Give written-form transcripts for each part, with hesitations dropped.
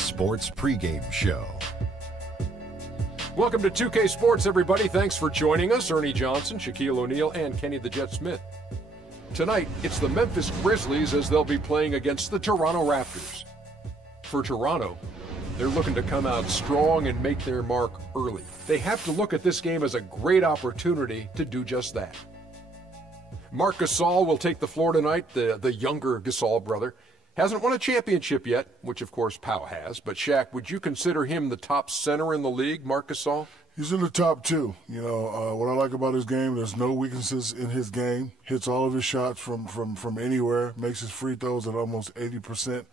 Sports pregame show. Welcome to 2K Sports, everybody. Thanks for joining us. Ernie Johnson, Shaquille O'Neal, and Kenny the Jet Smith. Tonight, it's the Memphis Grizzlies as they'll be playing against the Toronto Raptors. For Toronto, they're looking to come out strong and make their mark early. They have to look at this game as a great opportunity to do just that. Marc Gasol will take the floor tonight, the younger Gasol brother. Hasn't won a championship yet, which of course Pau has. But Shaq, would you consider him the top center in the league, Marc Gasol? He's in the top two. You know, what I like about his game, there's no weaknesses in his game. Hits all of his shots from anywhere. Makes his free throws at almost 80%.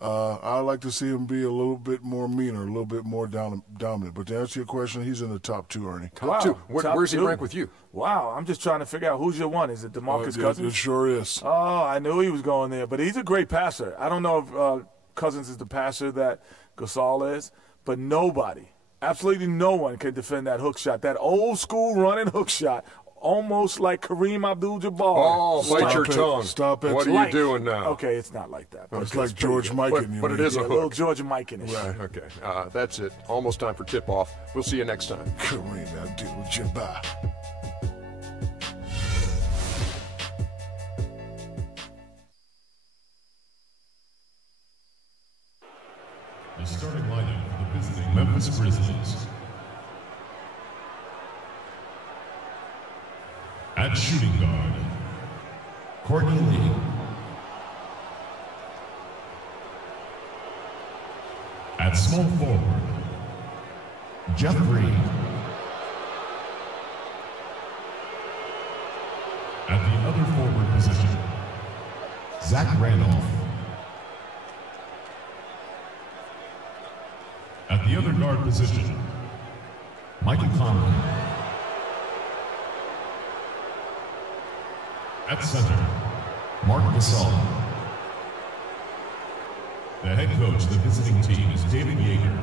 I like to see him be a little bit more meaner, a little bit more dominant. But to answer your question, he's in the top two, Ernie. Top two. Where's he rank with you? Wow, I'm just trying to figure out who's your one. Is it DeMarcus Cousins? It sure is. Oh, I knew he was going there. But he's a great passer. I don't know if Cousins is the passer that Gasol is, but nobody, absolutely no one can defend that hook shot, that old school running hook shot. Almost like Kareem Abdul-Jabbar. Oh, bite your tongue. Stop it. What are you doing now? Okay, it's not like that. It's like George Mikan. But it is a hook. Little George Mikan. Right, okay. That's it. Almost time for tip-off. We'll see you next time. Kareem Abdul-Jabbar. The starting lineup for the visiting Memphis Grizzlies. At shooting guard, Courtney Lee. At small forward, Jeff Green. At the other forward position, Zach Randolph. At the other guard position, Michael Conley. At center, Marc Gasol. The head coach of the visiting team is David Yeager.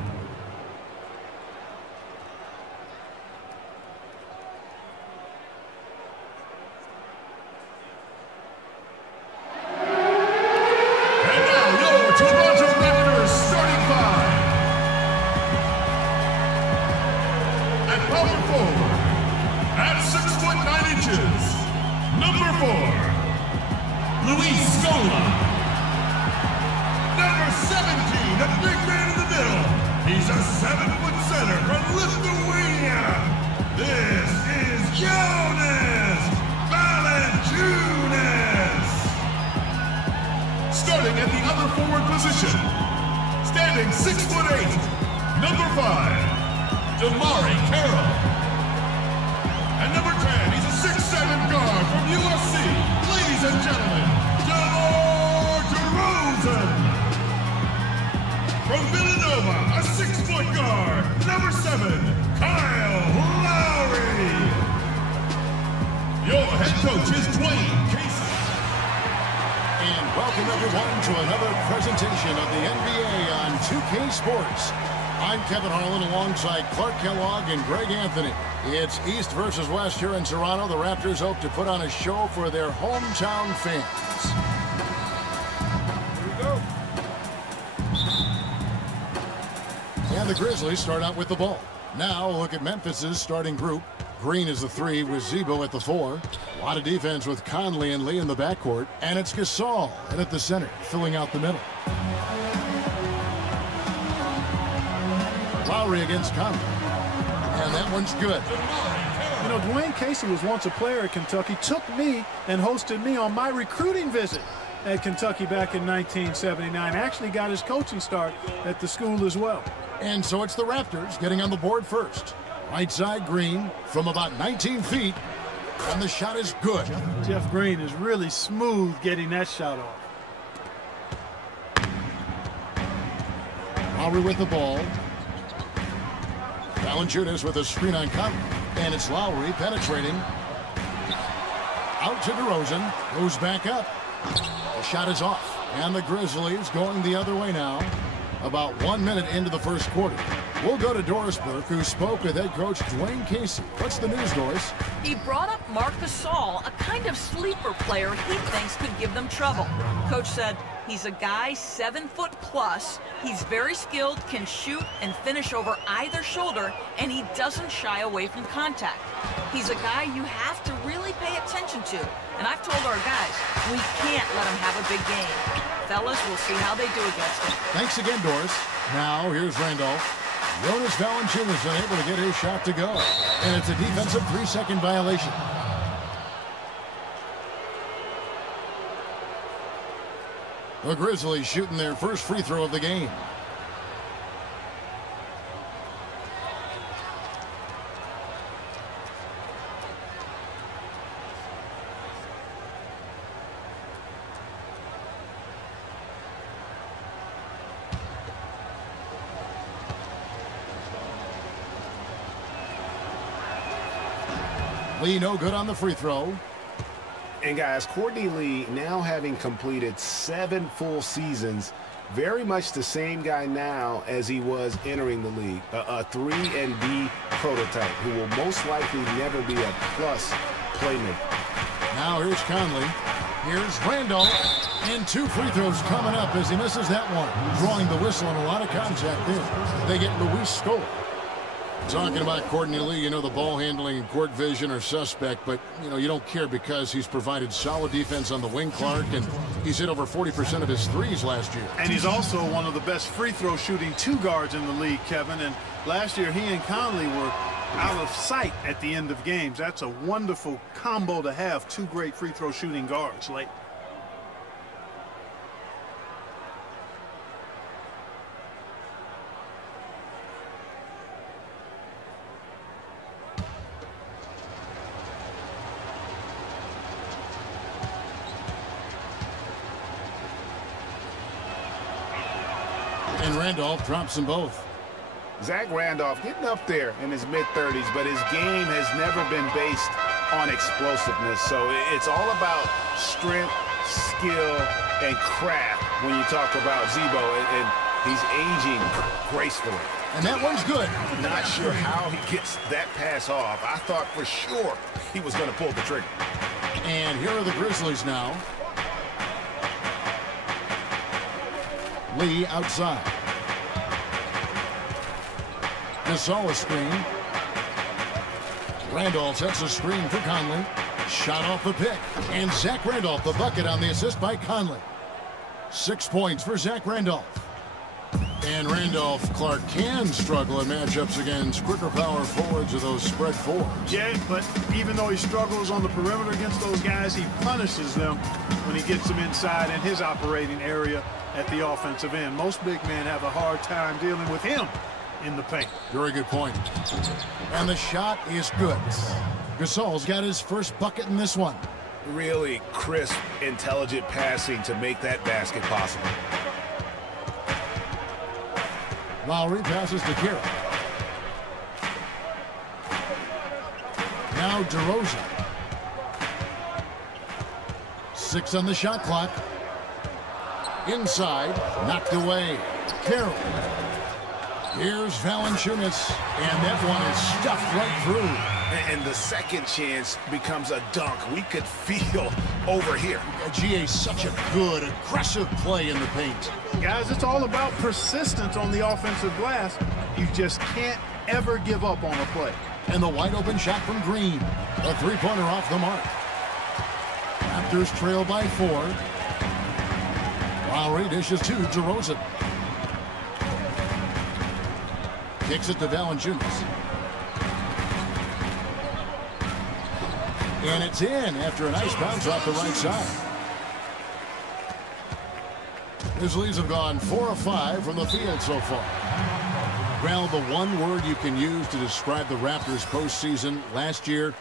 And now, your Toronto Raptors starting five. At power forward, at 6'9". Number 4, Luis Scola. Number 17, a big man in the middle. He's a 7-foot center from Lithuania. This is Jonas Valanciunas. Starting at the other forward position, standing 6'8", number 5, DeMarre Carroll. And number 10, he's a 6'7" guard from USC. Ladies and gentlemen, DeMar DeRozan. From Villanova, a 6-foot guard, number 7, Kyle Lowry. Your head coach is Dwayne Casey. And welcome everyone to another presentation of the NBA on 2K Sports. I'm Kevin Harlan alongside Clark Kellogg and Greg Anthony. It's East versus West here in Toronto. The Raptors hope to put on a show for their hometown fans. Here we go. And the Grizzlies start out with the ball. Now look at Memphis's starting group. Green is the 3 with Zebo at the 4. A lot of defense with Conley and Lee in the backcourt. And it's Gasol at the center, filling out the middle. Lowry against Conley. And that one's good. You know, Dwayne Casey was once a player at Kentucky, took me and hosted me on my recruiting visit at Kentucky back in 1979. Actually got his coaching start at the school as well. And so it's the Raptors getting on the board first. Right side Green from about 19 feet. And the shot is good. Jeff Green is really smooth getting that shot off. Lowry with the ball. Valanciunas with a screen on Conley. And it's Lowry penetrating. Out to DeRozan. Goes back up. The shot is off. And the Grizzlies going the other way now. About 1 minute into the first quarter. We'll go to Doris Burke, who spoke with head coach Dwayne Casey. What's the news, Doris? He brought up Marc Gasol, a kind of sleeper player he thinks could give them trouble. Coach said, He's a guy 7 foot plus. He's very skilled, can shoot and finish over either shoulder, and he doesn't shy away from contact. He's a guy you have to really pay attention to. And I've told our guys, we can't let him have a big game. Fellas, we'll see how they do against him. Thanks again, Doris. Now, here's Randolph. Jonas Valanciunas unable to get his shot to go. And it's a defensive 3-second violation. The Grizzlies shooting their first free throw of the game. Lee no good on the free throw. And guys, Courtney Lee, now having completed 7 full seasons, very much the same guy now as he was entering the league. A 3 and D prototype who will most likely never be a plus playmaker. Now here's Conley. Here's Randolph. And 2 free throws coming up as he misses that one. Drawing the whistle and a lot of contact there. They get Luis Scola. Talking about Courtney Lee, you know the ball handling and court vision are suspect, but you don't care because he's provided solid defense on the wing, Clark, and he's hit over 40% of his threes last year. And he's also one of the best free throw shooting 2 guards in the league, Kevin. And last year he and Conley were out of sight at the end of games. That's a wonderful combo to have, 2 great free throw shooting guards late. And Randolph drops them both. Zach Randolph getting up there in his mid-30s, but his game has never been based on explosiveness. So it's all about strength, skill, and craft when you talk about Zebo, and he's aging gracefully. And that one's good. Not sure how he gets that pass off. I thought for sure he was going to pull the trigger. And here are the Grizzlies now. Lee outside. Gasol a screen. Randolph sets a screen for Conley. Shot off the pick. And Zach Randolph the bucket on the assist by Conley. 6 points for Zach Randolph. And Randolph, Clark, can struggle in matchups against quicker power forwards or those spread fours. Yeah, but even though he struggles on the perimeter against those guys, he punishes them when he gets them inside in his operating area at the offensive end. Most big men have a hard time dealing with him in the paint. Very good point. And the shot is good. Gasol's got his first bucket in this one. Really crisp, intelligent passing to make that basket possible. Lowry passes to Kira. Now DeRozan. 6 on the shot clock. Inside, knocked away. Carroll. Here's Valanciunas, and that one is stuffed right through. And the second chance becomes a dunk. We could feel over here. GA, such a good, aggressive play in the paint. Guys, it's all about persistence on the offensive glass. You just can't ever give up on a play. And the wide open shot from Green. A 3-pointer off the mark. Raptors trail by 4. Lowry dishes to DeRozan. Kicks it to Valanciunas. And it's in after a nice bounce off the right side. Grizzlies have gone 4 of 5 from the field so far. Well, the one word you can use to describe the Raptors postseason last year,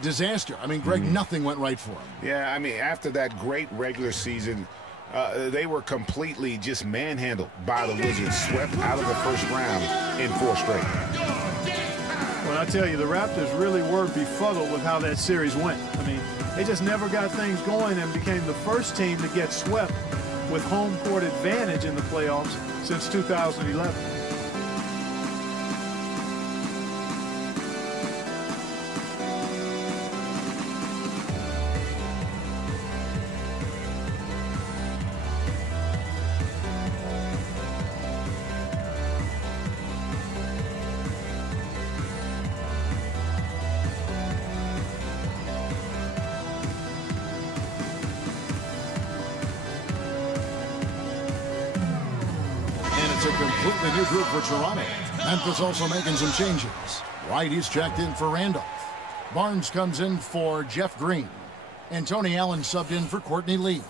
disaster. I mean, Greg, nothing went right for them. Yeah, I mean, after that great regular season, they were completely just manhandled by the Wizards, swept out of the first round in 4 straight. Well, I tell you, the Raptors really were befuddled with how that series went. I mean, they just never got things going and became the first team to get swept with home court advantage in the playoffs since 2011. It's a completely new group for Toronto. Memphis also making some changes. Whitey's checked in for Randolph. Barnes comes in for Jeff Green. And Tony Allen subbed in for Courtney Lee.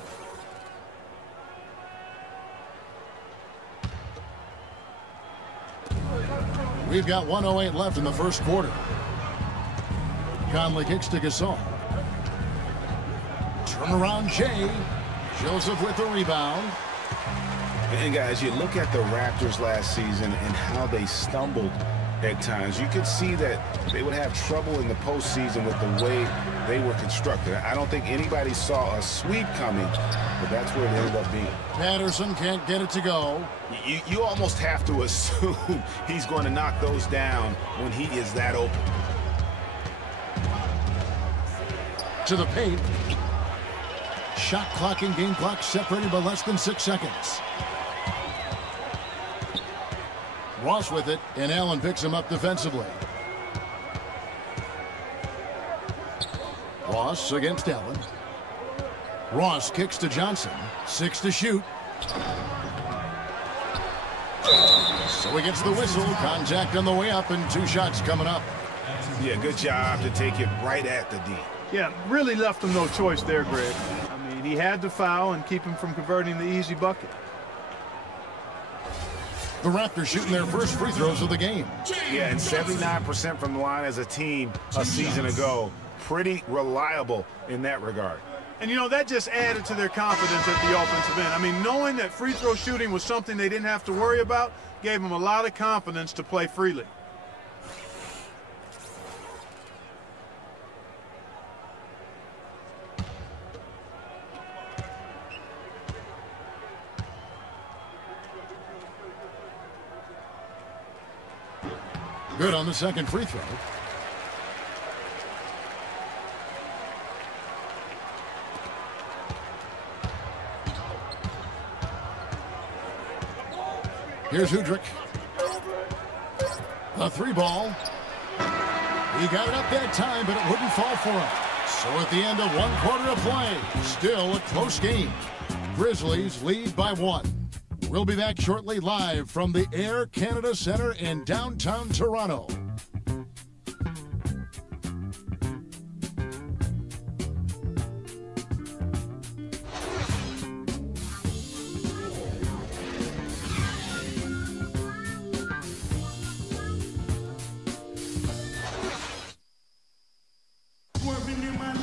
We've got 1:08 left in the first quarter. Conley kicks to Gasol. Turnaround Jay. Joseph with the rebound. And guys, you look at the Raptors last season and how they stumbled at times. You could see that they would have trouble in the postseason with the way they were constructed. I don't think anybody saw a sweep coming, but that's where it ended up being. Patterson can't get it to go. You almost have to assume he's going to knock those down when he is that open. To the paint. Shot clock and game clock separated by less than 6 seconds. Ross with it, and Allen picks him up defensively. Ross against Allen. Ross kicks to Johnson. 6 to shoot. So he gets the whistle. Contact on the way up, and 2 shots coming up. Yeah, good job to take it right at the D. Yeah, really left him no choice there, Greg. I mean, he had to foul and keep him from converting the easy bucket. The Raptors shooting their first free throws of the game. Yeah, and 79% from the line as a team a season ago. Pretty reliable in that regard. And, you know, that just added to their confidence at the offensive end. I mean, knowing that free throw shooting was something they didn't have to worry about gave them a lot of confidence to play freely. Good on the second free throw. Here's Hudrick. The 3-ball. He got it up that time, but it wouldn't fall for him. So at the end of 1 quarter of play, still a close game. Grizzlies lead by 1. We'll be back shortly live from the Air Canada Centre in downtown Toronto.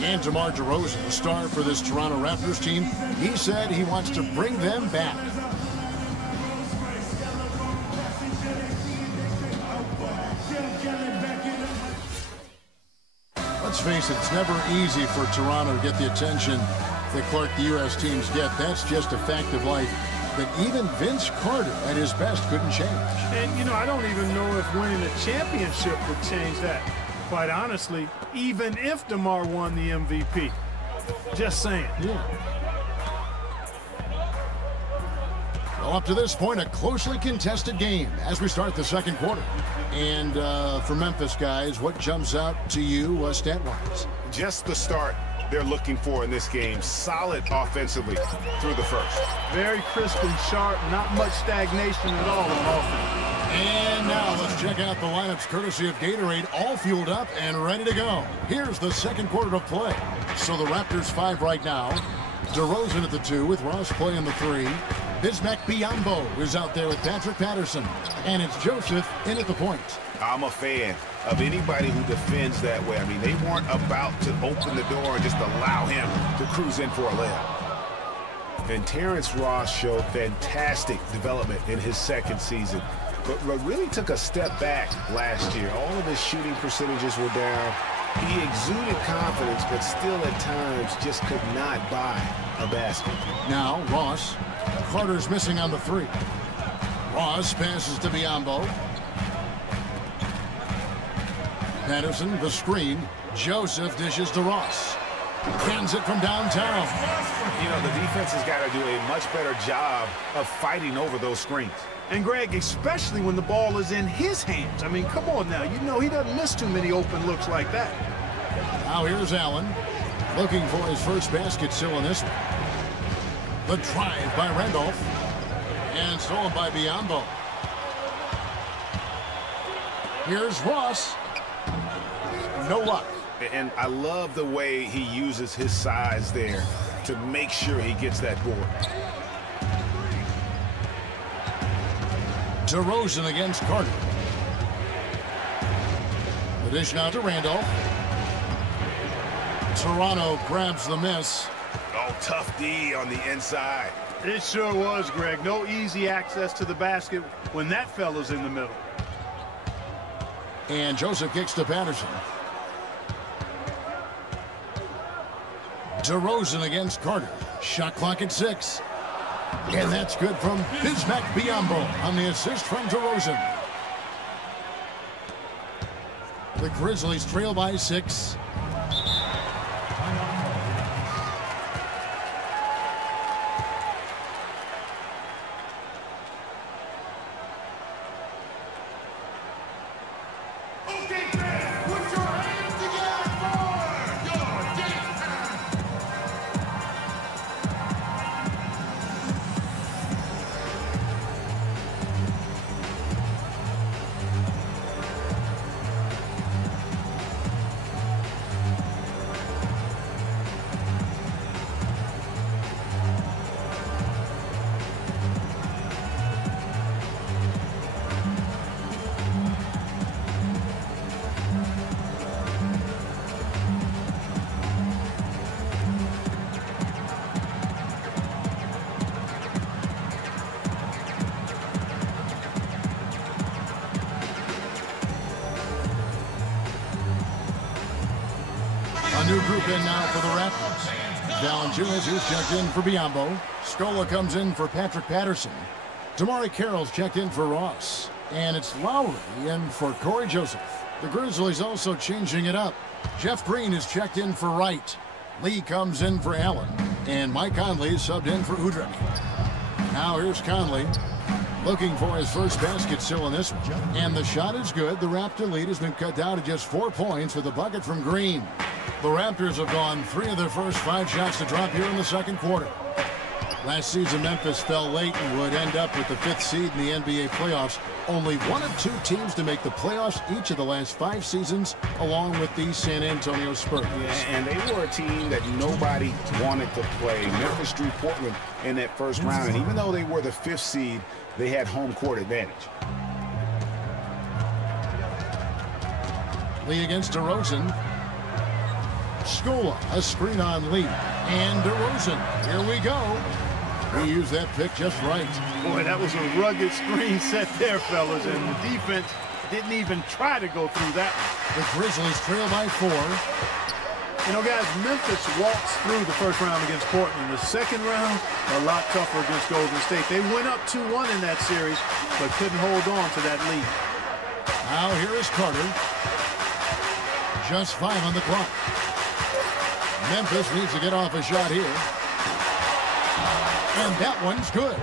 And DeMar DeRozan, the star for this Toronto Raptors team, he said he wants to bring them back. Let's face it, it's never easy for Toronto to get the attention that Clark, the U.S. teams get. That's just a fact of life that even Vince Carter at his best couldn't change. And, you know, I don't even know if winning a championship would change that. Quite honestly, even if DeMar won the MVP. Just saying. Yeah. Well, up to this point, a closely contested game as we start the second quarter. And for Memphis, guys, what jumps out to you stat-wise? Just the start they're looking for in this game. Solid offensively through the first. Very crisp and sharp, not much stagnation at all on offense. And now let's check out the lineups courtesy of Gatorade, all fueled up and ready to go. Here's the second quarter of play. So the Raptors 5 right now. DeRozan at the 2 with Ross playing the 3. Bismack Biyombo is out there with Patrick Patterson. And it's Joseph in at the point. I'm a fan of anybody who defends that way. I mean, they weren't about to open the door and just allow him to cruise in for a layup. And Terrence Ross showed fantastic development in his second season, but really took a step back last year. All of his shooting percentages were down. He exuded confidence, but still at times just could not buy a basket. Now Ross. Carter's missing on the 3. Ross passes to Biyombo. Patterson, the screen. Joseph dishes to Ross. Cans it from downtown. You know, the defense has got to do a much better job of fighting over those screens. And, Greg, especially when the ball is in his hands. I mean, come on now. You know he doesn't miss too many open looks like that. Now here's Allen. Looking for his first basket still in this one. The drive by Randolph. And stolen by Biombo. Here's Ross. No luck. And I love the way he uses his size there to make sure he gets that board. DeRozan against Carter. The dish now to Randolph. Toronto grabs the miss. Oh, tough D on the inside. It sure was, Greg. No easy access to the basket when that fella's in the middle. And Joseph kicks to Patterson. DeRozan against Carter. Shot clock at 6. And that's good from Bismack Biyombo on the assist from DeRozan. The Grizzlies trail by 6. New group in now for the Raptors. Valanciunas is checked in for Biyombo. Scola comes in for Patrick Patterson. Damari Carroll's checked in for Ross. And it's Lowry in for Corey Joseph. The Grizzlies also changing it up. Jeff Green is checked in for Wright. Lee comes in for Allen. And Mike Conley is subbed in for Udrih. Now here's Conley. Looking for his first basket still in this one. And the shot is good. The Raptor lead has been cut down to just 4 points with a bucket from Green. The Raptors have gone 3 of their first 5 shots to drop here in the second quarter. Last season, Memphis fell late and would end up with the 5th seed in the NBA playoffs. Only 1 of 2 teams to make the playoffs each of the last 5 seasons, along with the San Antonio Spurs. Yeah, and they were a team that nobody wanted to play. Memphis drew Portland in that first round, and even though they were the 5th seed, they had home court advantage. Lee against DeRozan. Scola, a screen on Lee. And DeRozan, here we go. We used that pick just right. Boy, that was a rugged screen set there, fellas, and the defense didn't even try to go through that one. The Grizzlies trail by 4. You know, guys, Memphis walks through the first round against Portland. The second round, a lot tougher against Golden State. They went up 2-1 in that series, but couldn't hold on to that lead. Now here is Carter. Just 5 on the clock. Memphis needs to get off a shot here. And that one's good.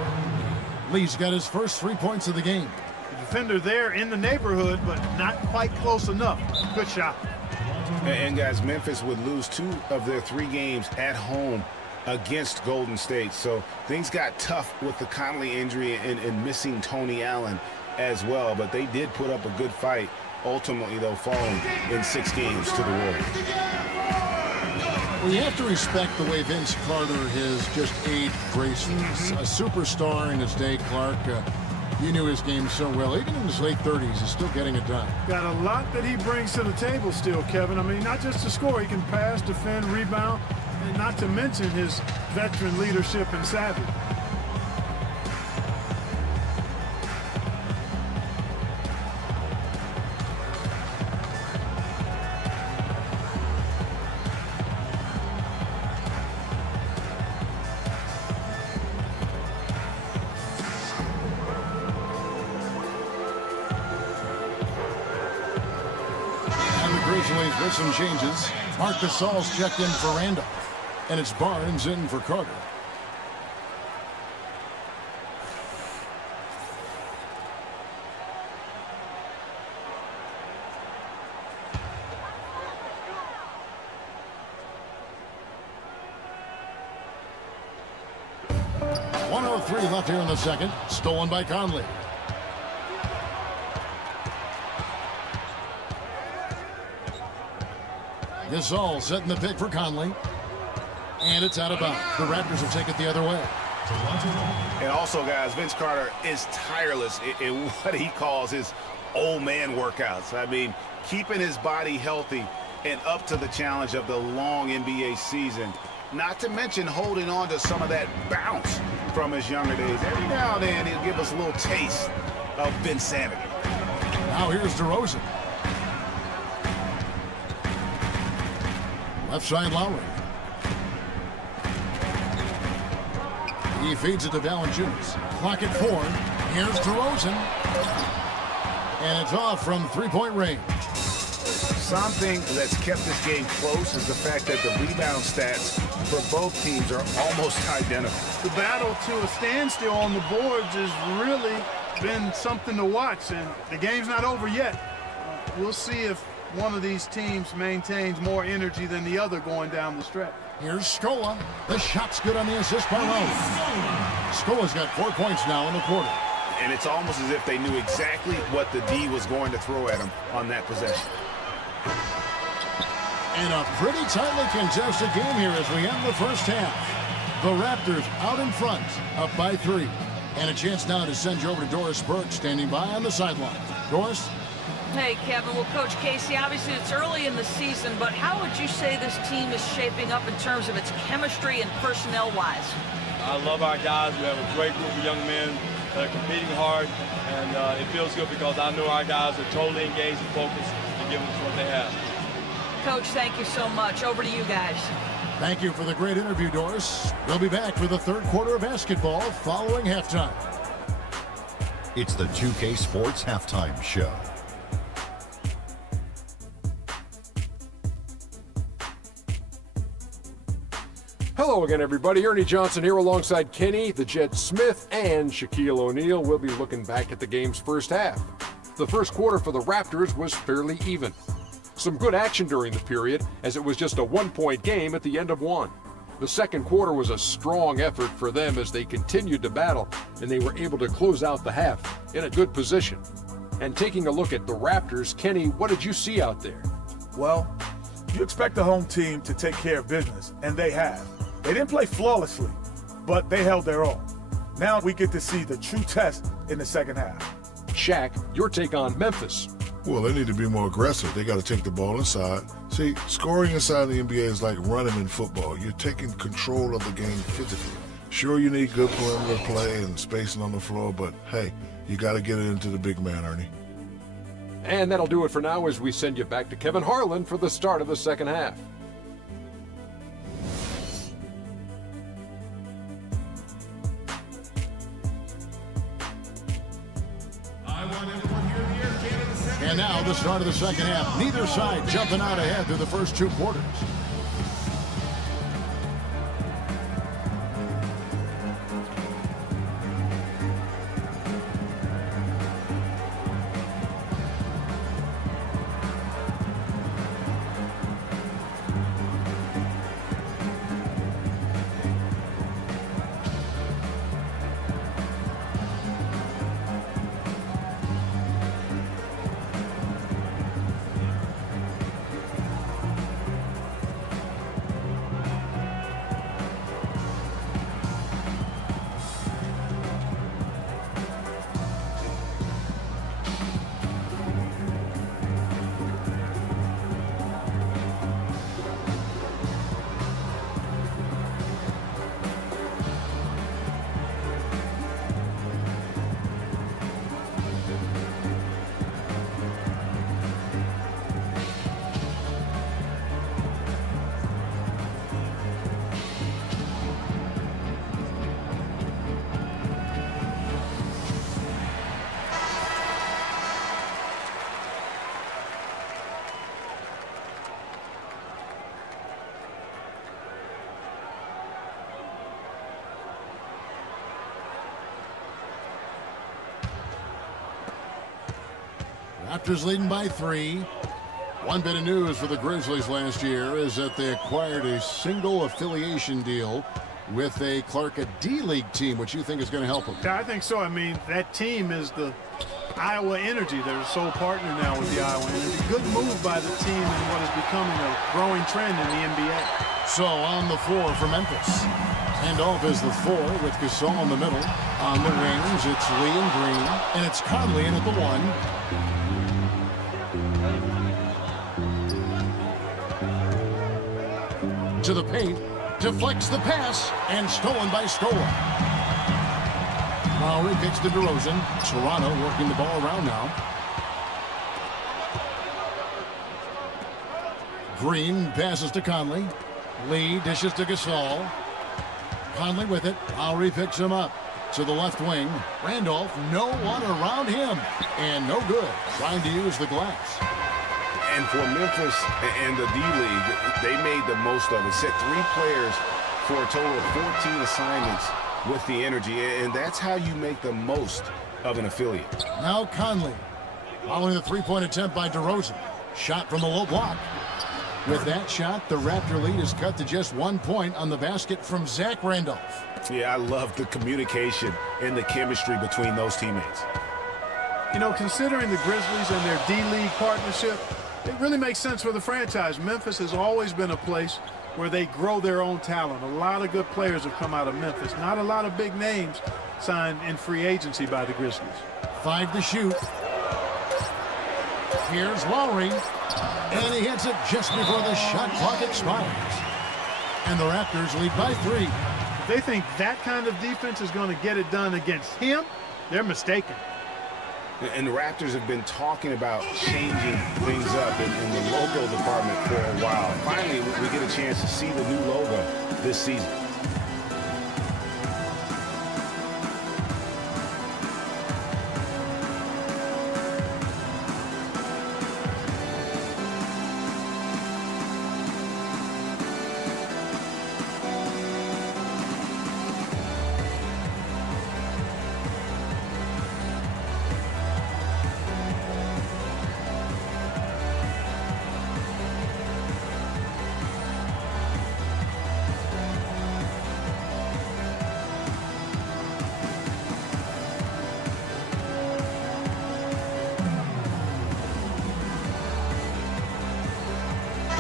Lee's got his first 3 points of the game. The defender there in the neighborhood, but not quite close enough. Good shot. And guys, Memphis would lose 2 of their 3 games at home against Golden State. So things got tough with the Conley injury and missing Tony Allen as well. But they did put up a good fight. Ultimately, though, falling in 6 games to the Warriors. Well, you have to respect the way Vince Carter has just aged gracefully. A superstar in his day, Clark. You knew his game so well. Even in his late 30s, he's still getting it done. Got a lot that he brings to the table still, Kevin. I mean, not just to score. He can pass, defend, rebound, and not to mention his veteran leadership and savvy. Grizzlies with some changes. Marc Gasol's checked in for Randolph. And it's Barnes in for Carter. 2:33 left here in the second. Stolen by Conley. Gasol setting the pick for Conley. And it's out of bounds. The Raptors will take it the other way. And also, guys, Vince Carter is tireless in what he calls his old man workouts. I mean, keeping his body healthy and up to the challenge of the long NBA season. Not to mention holding on to some of that bounce from his younger days. Every now and then, he'll give us a little taste of Vinsanity. Now here's DeRozan. Left side Lowry. He feeds it to Valanciunas. Clock at 4. Here's DeRozan. And it's off from three-point range. Something that's kept this game close is the fact that the rebound stats for both teams are almost identical. The battle to a standstill on the boards has really been something to watch, and the game's not over yet. We'll see if one of these teams maintains more energy than the other going down the stretch. Here's Scola. The shot's good on the assist by Lowry. Scola's got 4 points now in the quarter. And it's almost as if they knew exactly what the D was going to throw at him on that possession. And a pretty tightly contested game here as we end the first half. The Raptors out in front, up by 3. And a chance now to send you over to Doris Burke, standing by on the sideline. Doris? Hey, Kevin. Well, Coach Casey, obviously it's early in the season, but how would you say this team is shaping up in terms of its chemistry and personnel-wise? I love our guys. We have a great group of young men that are competing hard, and it feels good because I know our guys are totally engaged and focused and giving us what they have. Coach, thank you so much. Over to you guys. Thank you for the great interview, Doris. We'll be back for the third quarter of basketball following halftime. It's the 2K Sports Halftime Show. Hello again, everybody. Ernie Johnson here alongside Kenny, the Jet Smith, and Shaquille O'Neal. We'll be looking back at the game's first half. The first quarter for the Raptors was fairly even. Some good action during the period, as it was just a one-point game at the end of one. The second quarter was a strong effort for them as they continued to battle, and they were able to close out the half in a good position. And taking a look at the Raptors, Kenny, what did you see out there? Well, you expect the home team to take care of business, and they have. They didn't play flawlessly, but they held their own. Now we get to see the true test in the second half. Shaq, your take on Memphis. Well, they need to be more aggressive. They got to take the ball inside. See, scoring inside the NBA is like running in football. You're taking control of the game physically. Sure, you need good perimeter play and spacing on the floor, but hey, you got to get it into the big man, Ernie. And that'll do it for now as we send you back to Kevin Harlan for the start of the second half. And now the start of the second half. Neither side jumping out ahead through the first 2 quarters. Raptors leading by 3. One bit of news for the Grizzlies last year is that they acquired a single affiliation deal with a Clark, a D-League team, which you think is going to help him. I think so. I mean, that team is the Iowa Energy. They're a sole partner now with the Iowa Energy. Good move by the team in what is becoming a growing trend in the NBA. So on the floor for Memphis. Handoff is the 4 with Gasol in the middle. On the wings, it's Lee and Green. And it's Conley in at the 1. To the paint. Deflects the pass. And stolen by Stola. Lowry kicks to DeRozan. Toronto working the ball around now. Green passes to Conley. Lee dishes to Gasol. Conley with it. Lowry picks him up. To the left wing. Randolph, no one around him. And no good. Trying to use the glass. And for Memphis and the D-League, they made the most of it. Set 3 players for a total of 14 assignments with the Energy. And that's how you make the most of an affiliate. Now Conley. Following the three-point attempt by DeRozan. Shot from the low block. With that shot, the Raptor lead is cut to just 1 point on the basket from Zach Randolph. Yeah, I love the communication and the chemistry between those teammates. You know, considering the Grizzlies and their D-League partnership, it really makes sense for the franchise. Memphis has always been a place where they grow their own talent. A lot of good players have come out of Memphis. Not a lot of big names signed in free agency by the Grizzlies. 5 to shoot. Here's Lowry. And he hits it just before the shot clock expires. And the Raptors lead by 3. If they think that kind of defense is going to get it done against him, they're mistaken. And the Raptors have been talking about changing things up in the logo department for a while. Finally, we get a chance to see the new logo this season.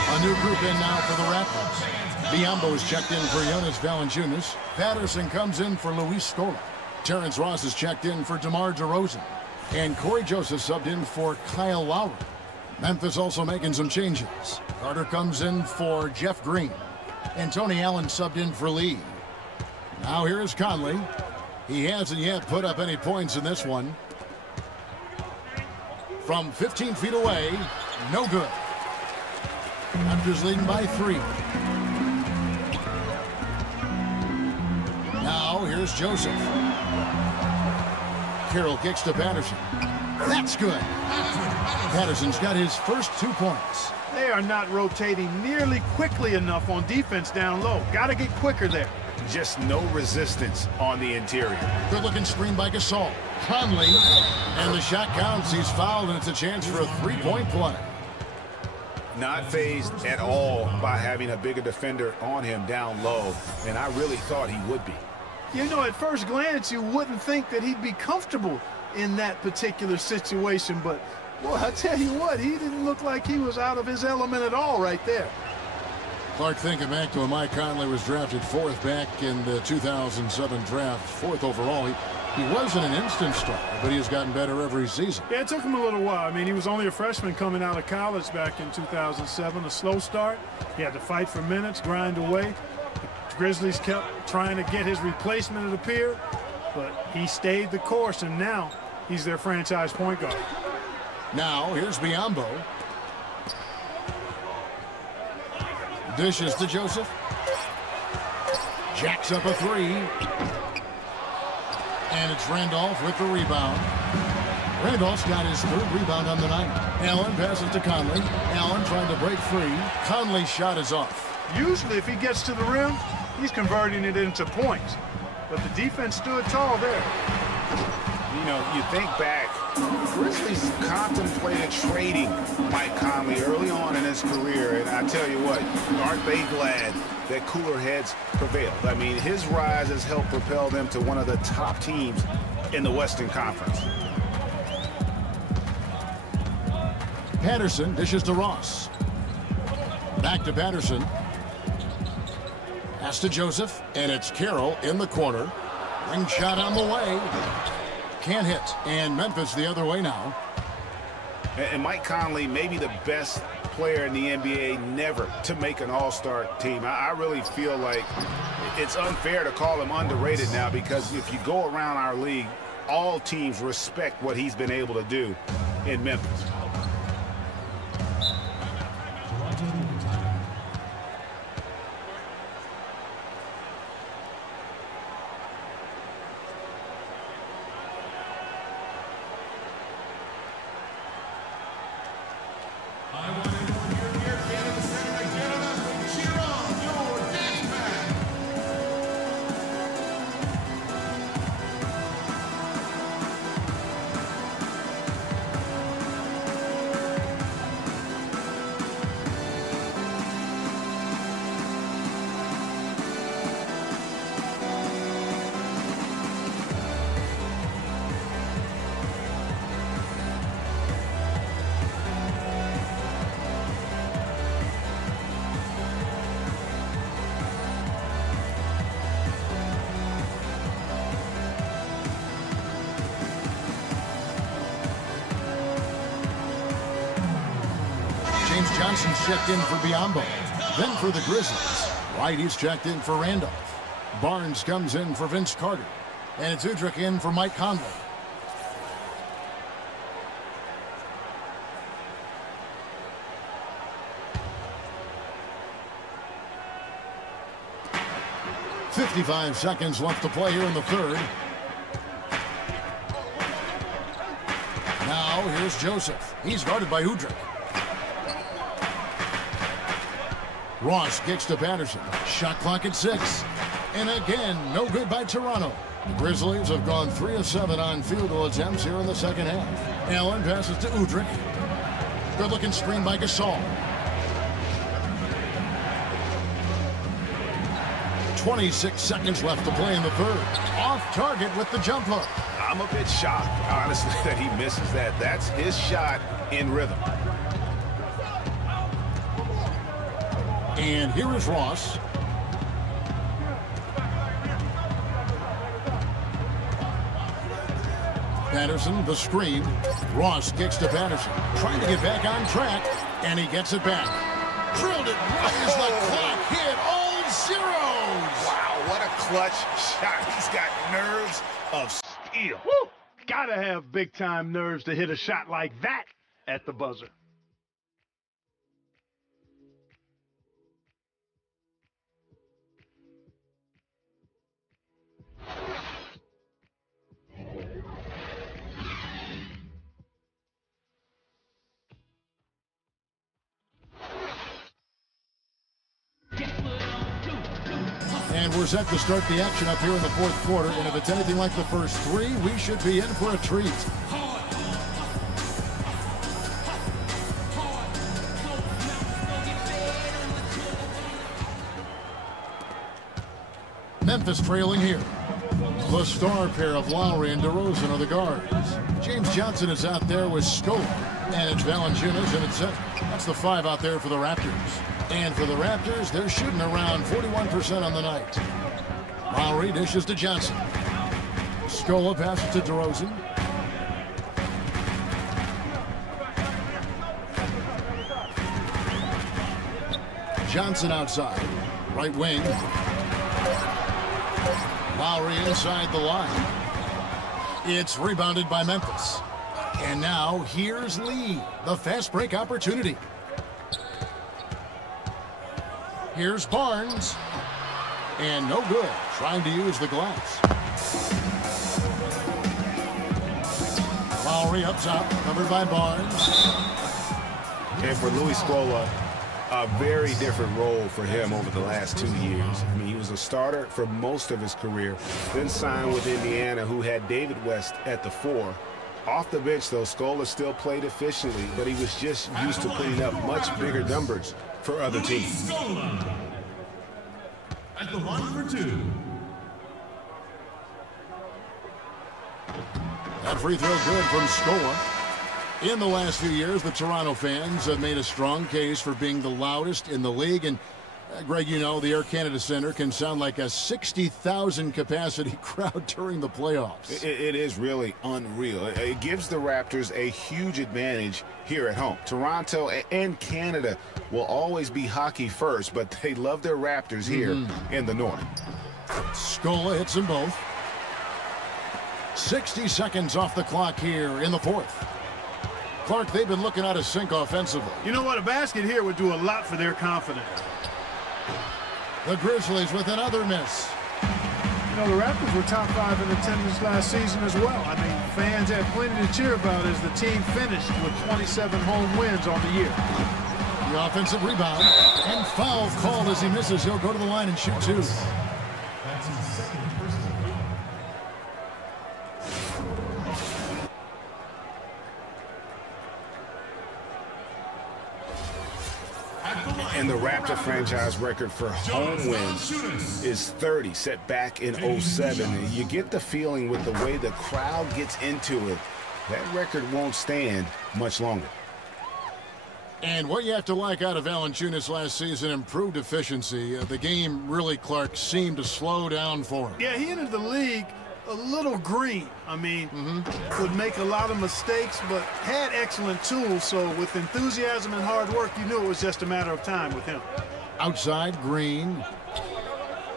A new group in now for the Raptors. Biombo is checked in for Jonas Valanciunas. Patterson comes in for Luis Scola. Terrence Ross is checked in for DeMar DeRozan. And Corey Joseph subbed in for Kyle Lowry. Memphis also making some changes. Carter comes in for Jeff Green. And Tony Allen subbed in for Lee. Now here is Conley. He hasn't yet put up any points in this one. From 15 feet away, no good. Raptors leading by 3. Now here's Joseph. Carroll kicks to Patterson. That's good. Patterson's got his first 2 points. They are not rotating nearly quickly enough on defense down low. Got to get quicker there. Just no resistance on the interior. Good looking screen by Gasol. Conley. And the shot counts. He's fouled, and it's a chance for a 3-point play. Not fazed at all by having a bigger defender on him down low, and I really thought he would be. You know, at first glance, you wouldn't think that he'd be comfortable in that particular situation, but, boy, I tell you what, he didn't look like he was out of his element at all right there. Clark, thinking back to when Mike Conley was drafted 4th back in the 2007 draft, 4th overall. He wasn't an instant star, but he has gotten better every season. Yeah, it took him a little while. I mean, he was only a freshman coming out of college back in 2007. A slow start. He had to fight for minutes, grind away. The Grizzlies kept trying to get his replacement, it appeared, but he stayed the course, and now he's their franchise point guard. Now, here's Biombo. Dishes to Joseph. Jacks up a 3. And it's Randolph with the rebound. Randolph's got his 3rd rebound on the night. Allen passes to Conley. Allen trying to break free. Conley's shot is off. Usually, if he gets to the rim, he's converting it into points. But the defense stood tall there. You know, you think back, Grizzlies contemplated trading Mike Conley early on in his career, and I tell you what, aren't they glad that cooler heads prevailed. I mean, his rise has helped propel them to one of the top teams in the Western Conference. Patterson dishes to Ross. Back to Patterson. Pass to Joseph, and it's Carroll in the corner. Ring shot on the way. Can't hit, and Memphis the other way now. And Mike Conley, maybe the best player in the NBA never to make an all-star team. I really feel like it's unfair to call him underrated now, because if you go around our league, all teams respect what he's been able to do in Memphis. Johnson's checked in for Biyombo. Then for the Grizzlies. White, he's checked in for Randolph. Barnes comes in for Vince Carter. And it's Udrich in for Mike Conley. .55 seconds left to play here in the third. Now here's Joseph. He's guarded by Udrich. Ross kicks to Patterson. Shot clock at 6. And again, no good by Toronto. The Grizzlies have gone 3 of 7 on field goal attempts here in the second half. Allen passes to Udrich. Good-looking screen by Gasol. 26 seconds left to play in the third. Off target with the jump hook. I'm a bit shocked, honestly, that he misses that. That's his shot in rhythm. And here is Ross. Patterson, the screen. Ross kicks to Patterson. Trying to get back on track, and he gets it back. Drilled it right as the clock hit all zeros. Wow, what a clutch shot. He's got nerves of steel. Woo! Gotta have big-time nerves to hit a shot like that at the buzzer. And we're set to start the action up here in the fourth quarter. And if it's anything like the first 3, we should be in for a treat. Memphis trailing here. The star pair of Lowry and DeRozan are the guards. James Johnson is out there with Scola. And it's Valanciunas in at center. That's the 5 out there for the Raptors. And for the Raptors, they're shooting around 41% on the night. Lowry dishes to Johnson. Scola passes to DeRozan. Johnson outside. Right wing. Lowry inside the line. It's rebounded by Memphis. And now here's Lee, the fast break opportunity. Here's Barnes. And no good, trying to use the glass. Lowry up top, covered by Barnes. And for Louis Scola, a very different role for him over the last 2 years. I mean, he was a starter for most of his career, then signed with Indiana, who had David West at the 4. Off the bench, though, Scola still played efficiently, but he was just used to putting up much bigger numbers for other teams. at the line for two. That free throw good from Scola. In the last few years, the Toronto fans have made a strong case for being the loudest in the league. And, Greg, you know, the Air Canada Center can sound like a 60,000 capacity crowd during the playoffs. It is really unreal. It gives the Raptors a huge advantage here at home. Toronto and Canada will always be hockey first, but they love their Raptors here in the North. Scola hits them both. 60 seconds off the clock here in the fourth. Clark, they've been looking out of sync offensively. You know what? A basket here would do a lot for their confidence. The Grizzlies with another miss. You know, the Raptors were top 5 in attendance last season as well. I mean, fans had plenty to cheer about as the team finished with 27 home wins on the year. The offensive rebound and foul called as he misses. He'll go to the line and shoot two. That's his second personal. And the Raptor franchise record for home wins is 30, set back in 07. And you get the feeling with the way the crowd gets into it, that record won't stand much longer. And what you have to like out of Valanciunas last season, improved efficiency. The game really, Clark, seemed to slow down for him. Yeah, he entered the league a little green. I mean, would make a lot of mistakes, but had excellent tools. So with enthusiasm and hard work, you knew it was just a matter of time with him. Outside, Green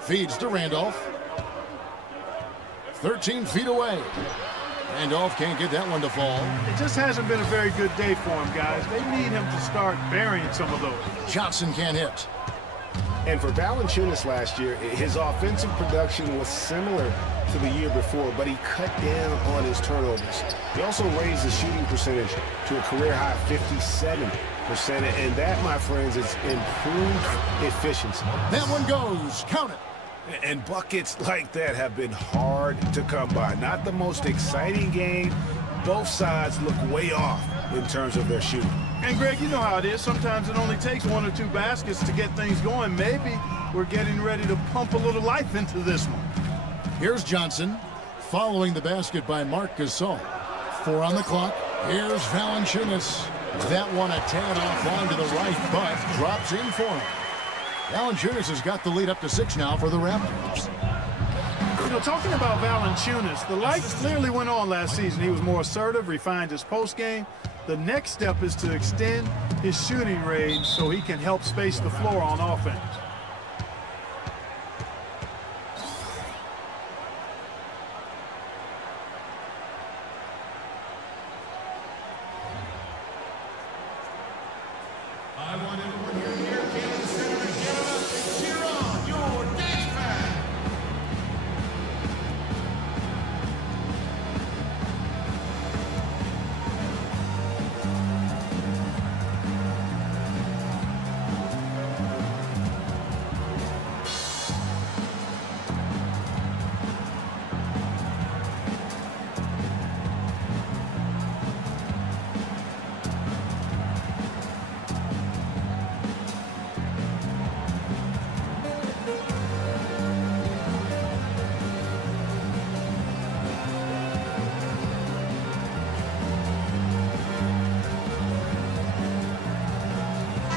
feeds to Randolph. 13 feet away. Randolph can't get that one to fall. It just hasn't been a very good day for him, guys. They need him to start burying some of those. Johnson can't hit. And for Valanciunas last year, his offensive production was similar to the year before, but he cut down on his turnovers. He also raised the shooting percentage to a career-high 57%, and that, my friends, is improved efficiency. That one goes. Count it. And buckets like that have been hard to come by. Not the most exciting game. Both sides look way off in terms of their shooting. And, Greg, you know how it is. Sometimes it only takes 1 or 2 baskets to get things going. Maybe we're getting ready to pump a little life into this one. Here's Johnson following the basket by Marc Gasol. 4 on the clock. Here's Valanciunas. That one a tad offline to the right, but drops in for him. Valanciunas has got the lead up to 6 now for the Raptors. You know, talking about Valanciunas, the lights clearly went on last season. He was more assertive, refined his post game. The next step is to extend his shooting range so he can help space the floor on offense. I want everyone here in the Air Canada Center to get up and cheer on your dance band.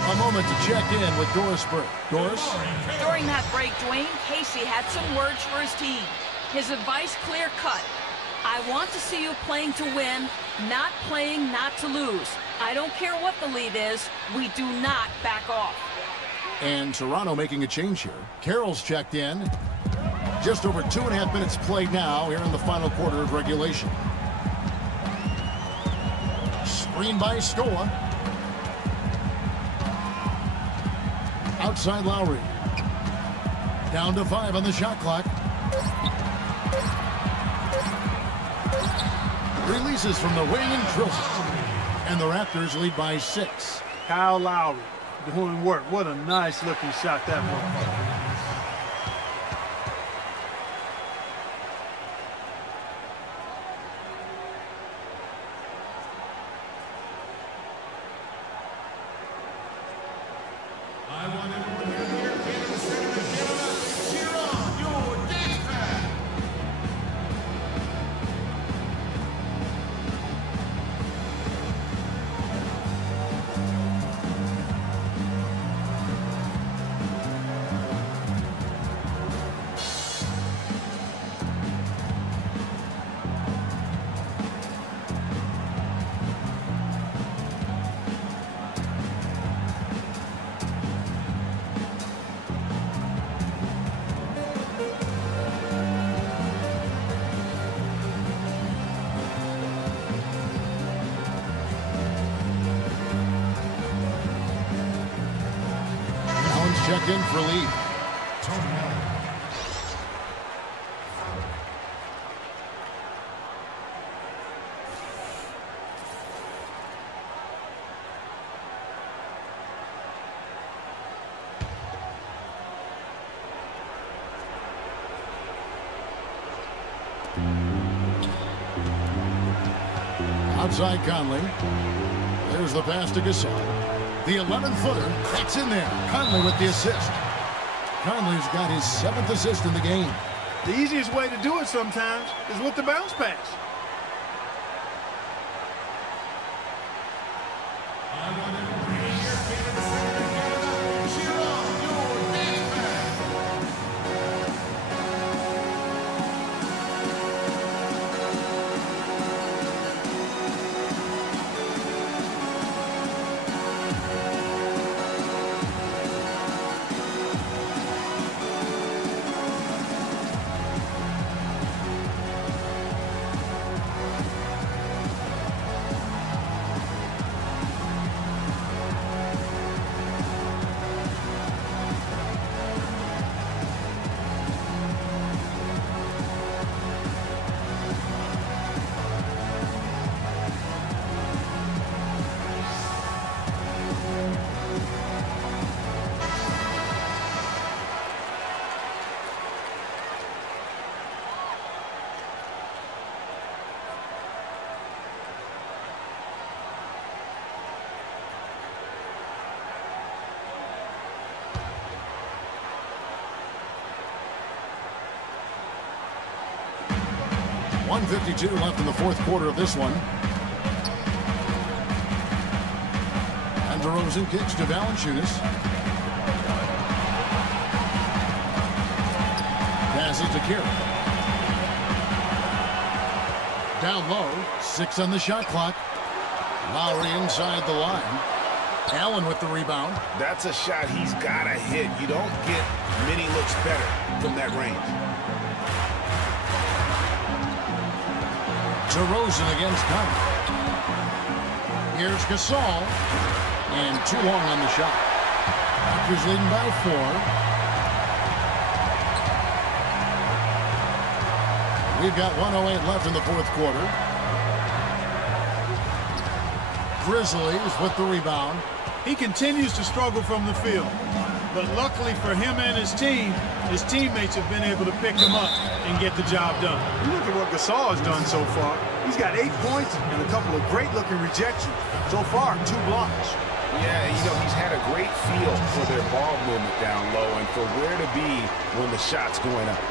A moment to check in with Doris Burke. Doris? During that break, Dwayne Casey had some words for his team. His advice clear-cut. I want to see you playing to win, not playing not to lose. I don't care what the lead is. We do not back off. And Toronto making a change here. Carroll's checked in. Just over 2.5 minutes played now here in the final quarter of regulation. Screen by Scola. Outside Lowry. Down to 5 on the shot clock. Releases from the wing and drills it. And the Raptors lead by 6. Kyle Lowry doing work. What a nice looking shot that was. I want everyone here in the Air Canada Center to get up and cheer checked in for lead. Outside Conley. There's the pass to Gasol. The 11-footer. That's in there. Conley with the assist. Conley's got his 7th assist in the game. The easiest way to do it sometimes is with the bounce pass. .152 left in the 4th quarter of this one. And DeRozan kicks to Valanciunas. Passes to Kerr. Down low. 6 on the shot clock. Lowry inside the line. Allen with the rebound. That's a shot he's got to hit. You don't get many looks better from that range. DeRozan against Conley. Here's Gasol. And too long on the shot. Raptors leading by 4. We've got 1:08 left in the 4th quarter. Grizzlies with the rebound. He continues to struggle from the field. But luckily for him and his team, his teammates have been able to pick him up and get the job done. You look at what Gasol has done so far. He's got 8 points and a couple of great-looking rejections. So far, 2 blocks. Yeah, you know, he's had a great feel for their ball movement down low and for where to be when the shot's going up.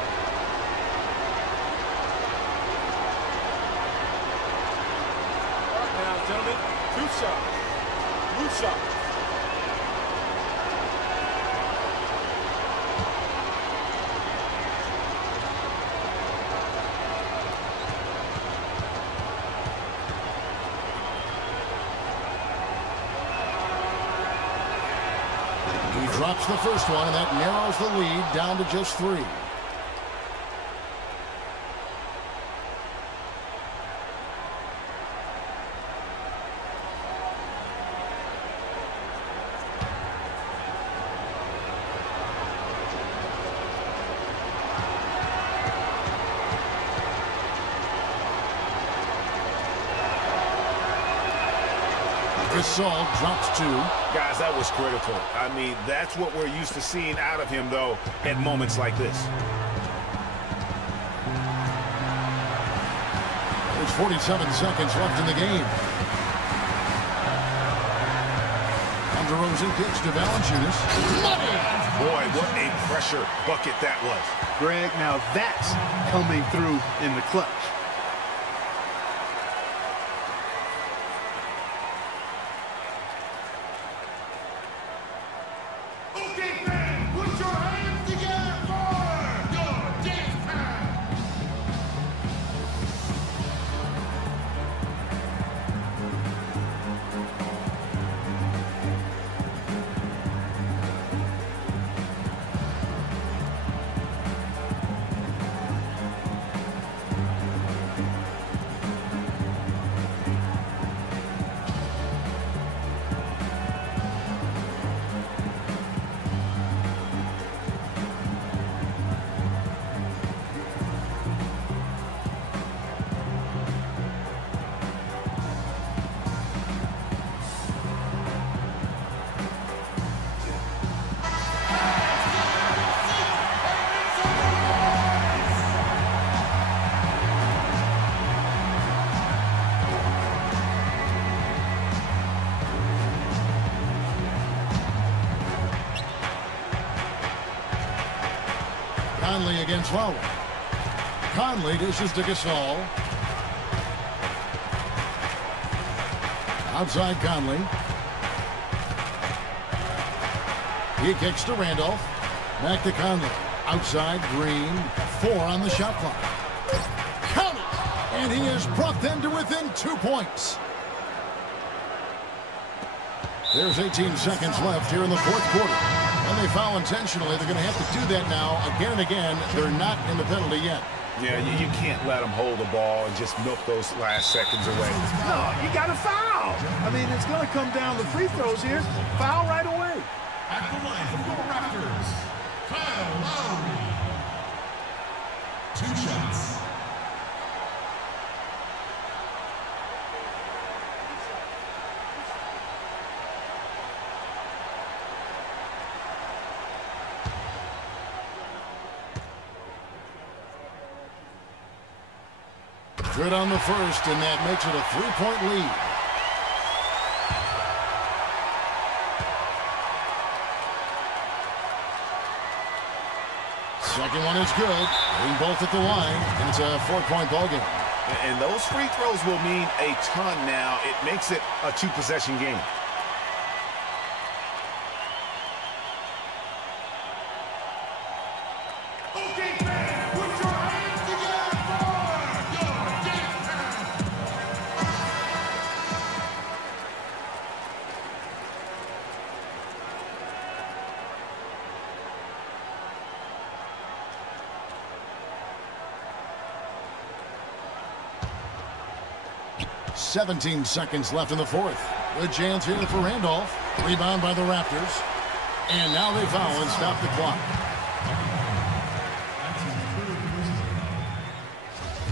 All right, now, gentlemen, 2 shots. 2 shots. Drops the first one, and that narrows the lead down to just 3. Gasol drops 2. Guys, that was critical. I mean, that's what we're used to seeing out of him, though, at moments like this. There's 47 seconds left in the game. And DeRozan kicks to Valanciunas. Boy, what a pressure bucket that was. Greg, now that's coming through in the clutch. Conley against Lowry. Conley dishes to Gasol. Outside Conley. He kicks to Randolph. Back to Conley. Outside Green. 4 on the shot clock. Count it! And he has brought them to within 2 points. There's 18 seconds left here in the fourth quarter. And they foul intentionally. They're going to have to do that now again and again. They're not in the penalty yet. Yeah, you can't let them hold the ball and just milk those last seconds away. No, you got to foul. I mean, it's going to come down to free throws here. Foul right away. At the line for the Raptors, Kyle Lowry. 2 shots. Good on the first, and that makes it a 3-point lead. Second one is good. Hitting both at the line, and it's a 4-point ball game. And those free throws will mean a ton now. It makes it a 2-possession game. .17 seconds left in the fourth. Good chance here for Randolph. Rebound by the Raptors. And now they foul and stop the clock.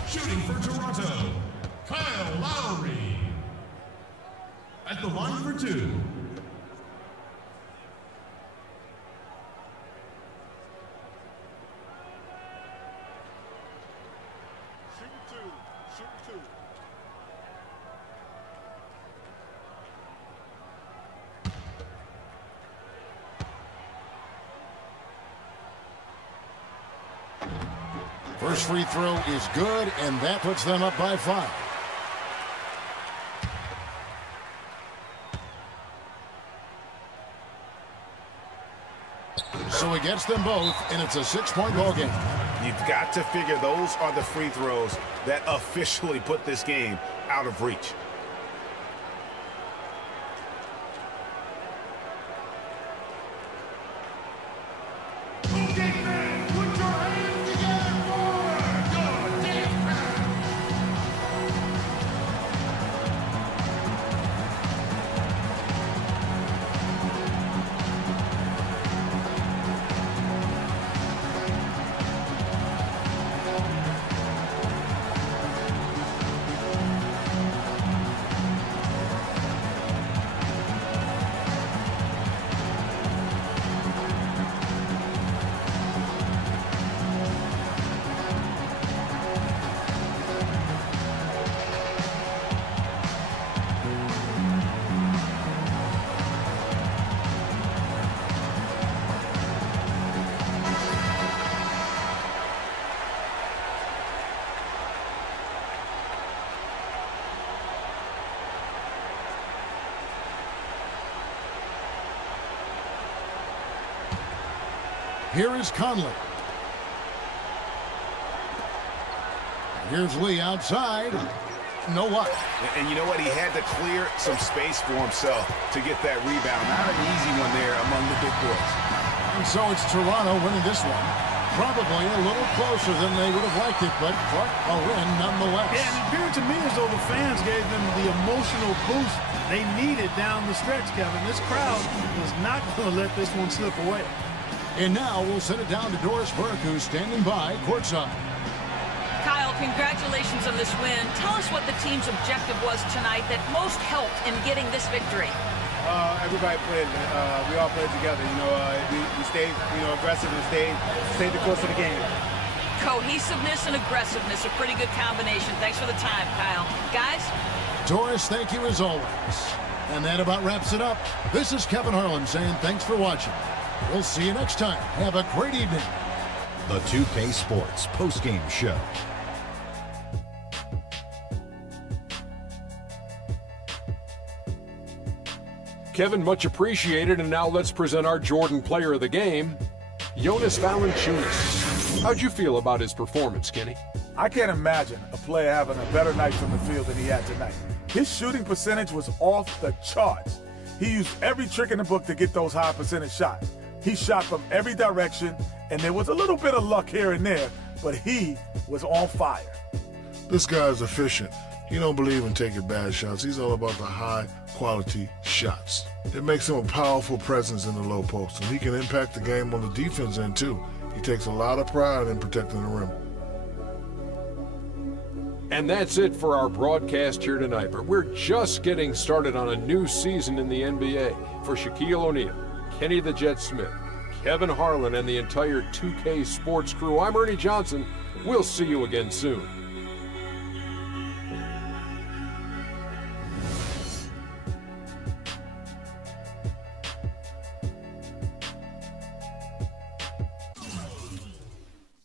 Shooting for Toronto, Kyle Lowry. At the line for 2. First free throw is good, and that puts them up by 5. So he gets them both, and it's a 6-point ball game. You've got to figure those are the free throws that officially put this game out of reach. Here is Conley. Here's Lee outside. No luck. And you know what? He had to clear some space for himself to get that rebound. Not an easy one there among the big boys. And so it's Toronto winning this one. Probably a little closer than they would have liked it, but a win nonetheless. Yeah, and it appeared to me as though the fans gave them the emotional boost they needed down the stretch, Kevin. This crowd was not going to let this one slip away. And now we'll send it down to Doris Burke, who's standing by courtside. Kyle, congratulations on this win. Tell us what the team's objective was tonight that most helped in getting this victory. Everybody played. We all played together. We stayed, aggressive and stayed the course of the game. Cohesiveness and aggressiveness, a pretty good combination. Thanks for the time, Kyle. Guys? Doris, thank you as always. And that about wraps it up. This is Kevin Harlan saying thanks for watching. We'll see you next time. Have a great evening. The 2K Sports postgame show. Kevin, much appreciated, and now let's present our Jordan Player of the Game, Jonas Valanciunas. How'd you feel about his performance, Kenny? I can't imagine a player having a better night from the field than he had tonight. His shooting percentage was off the charts. He used every trick in the book to get those high percentage shots. He shot from every direction, and there was a little bit of luck here and there, but he was on fire. This guy is efficient. He don't believe in taking bad shots. He's all about the high-quality shots. It makes him a powerful presence in the low post, and he can impact the game on the defense end, too. He takes a lot of pride in protecting the rim. And that's it for our broadcast here tonight, but we're just getting started on a new season in the NBA. For Shaquille O'Neal, Kenny the Jet Smith, Kevin Harlan, and the entire 2K Sports crew, I'm Ernie Johnson. We'll see you again soon.